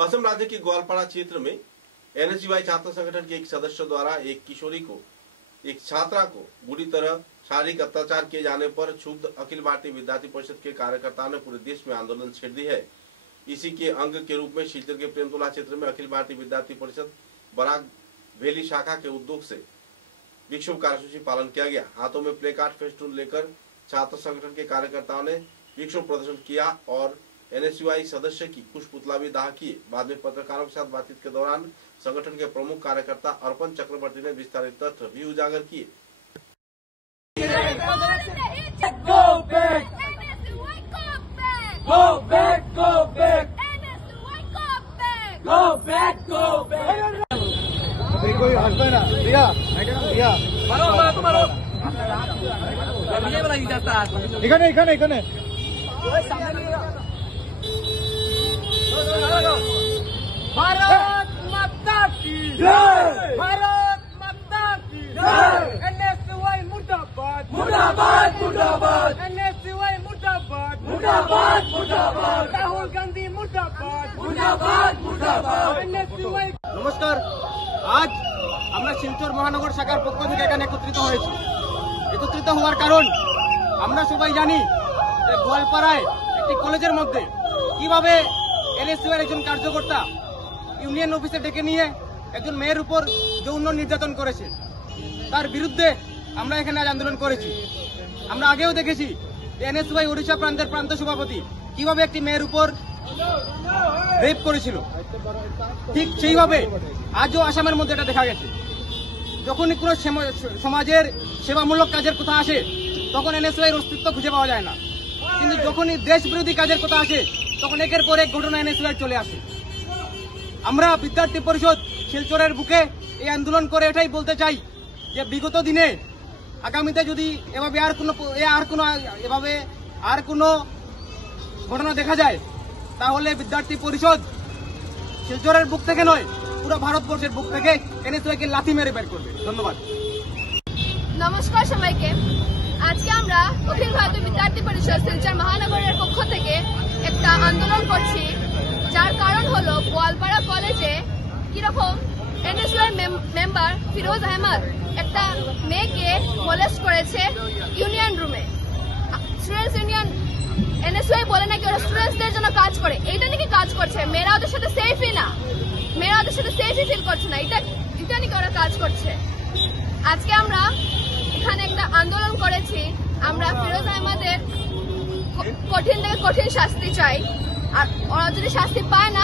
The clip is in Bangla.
असम राज्य के ग्वालपाड़ा क्षेत्र में एनएसयूआई छात्र संगठन के एक सदस्य द्वारा एक छात्रा को बुरी तरह शारीरिक अत्याचार किए जाने पर क्षुब्ध अखिल भारतीय विद्यार्थी परिषद के कार्यकर्ताओं ने पूरे देश में आंदोलन छेड़ दी है। इसी के अंग के रूप में शिलचर के प्रेमतोला क्षेत्र में अखिल भारतीय विद्यार्थी परिषद बराग वैली शाखा के उद्योग से विक्षोभ कार्यसूची पालन किया गया। हाथों में प्ले कार्ड फेस्टून लेकर छात्र संगठन के कार्यकर्ताओं ने विक्षोभ प्रदर्शन किया और एनएसयूआई सदस्य की कुछ पुतला भी दाह किए। बाद में पत्रकारों के साथ बातचीत के दौरान संगठन के प्रमुख कार्यकर्ता अर्पण चक्रवर्ती ने विस्तारित तथ्य भी उजागर किए। भारत माता की जय, भारत माता की जय। एनएसयूआई मुर्दाबाद, मुर्दाबाद, मुर्दाबाद। एनएसयूआई मुर्दाबाद, मुर्दाबाद, मुर्दाबाद। राहुल गांधी मुर्दाबाद, मुर्दाबाद, मुर्दाबाद। एनएसयूआई। নমস্কার, আজ আমরা শিলচর মহানগর শাখার পক্ষ থেকে এখানে একত্রিত হয়েছি। একত্রিত হওয়ার কারণ আমরা সবাই জানি যে গোয়ালপাড়ায় একটি কলেজের মধ্যে কিভাবে এনএসইউর একজন কার্যকর্তা ইউনিয়ন অফিসে ডেকে নিয়ে একজন মেয়ের উপর যৌন নির্যাতন করেছে। তার বিরুদ্ধে আমরা এখানে আজ আন্দোলন করেছি। আমরা আগেও দেখেছি এনএসইউ ওড়িশা প্রান্তের প্রান্ত সভাপতি কিভাবে একটি মেয়ের উপর রেপ করেছিল, ঠিক সেইভাবে আজও আসামের মধ্যে এটা দেখা গেছে। যখনই কোনো সমাজের সেবামূলক কাজের কথা আসে তখন এনএসইউর অস্তিত্ব খুঁজে পাওয়া যায় না, কিন্তু যখনই দেশ বিরোধী কাজের কথা আসে তখন একের পর এক ঘটনা এনএসইউ চলে আসে। আমরা বিদ্যার্থী পরিষদ শিলচরের বুকে এই আন্দোলন করে এটাই বলতে চাই যে বিগত দিনে আগামীতে যদি এভাবে আর কোনো ঘটনা দেখা যায় তাহলে বিদ্যার্থী পরিষদ শিলচরের বুক থেকে নয় পুরো ভারতবর্ষের বুক থেকে এনএসইউকে লাথি মেরে বের করবে। ধন্যবাদ। নমস্কার সবাইকে। আজকে আমরা অখিল ভারতীয় বিদ্যার্থী পরিষদ শিলচর মহানগরের পক্ষ থেকে একটা আন্দোলন করছি, যার কারণ হলো গোয়ালপাড়া কলেজে কিরকম এনএসইউ মেম্বার ফিরোজ আহমদ একটা মেয়েকে মোলেস্ট করেছে ইউনিয়ন রুমে। স্টুডেন্টস ইউনিয়ন এনএসইউ বলে নাকি ওরা স্টুডেন্টসদের জন্য কাজ করে, এইটা নাকি কাজ করছে। মেয়েরা ওদের সাথে সেফই না, মেয়েরা ওদের সাথে সেফই ফিল করছে না, এটা নাকি ওরা কাজ করছে। আজকে আমরা এখানে একটা আন্দোলন করেছি। আমরা ফিরোজ আহমদের কঠিন থেকে কঠিন শাস্তি চাই, আর ওরা যদি শাস্তি পায় না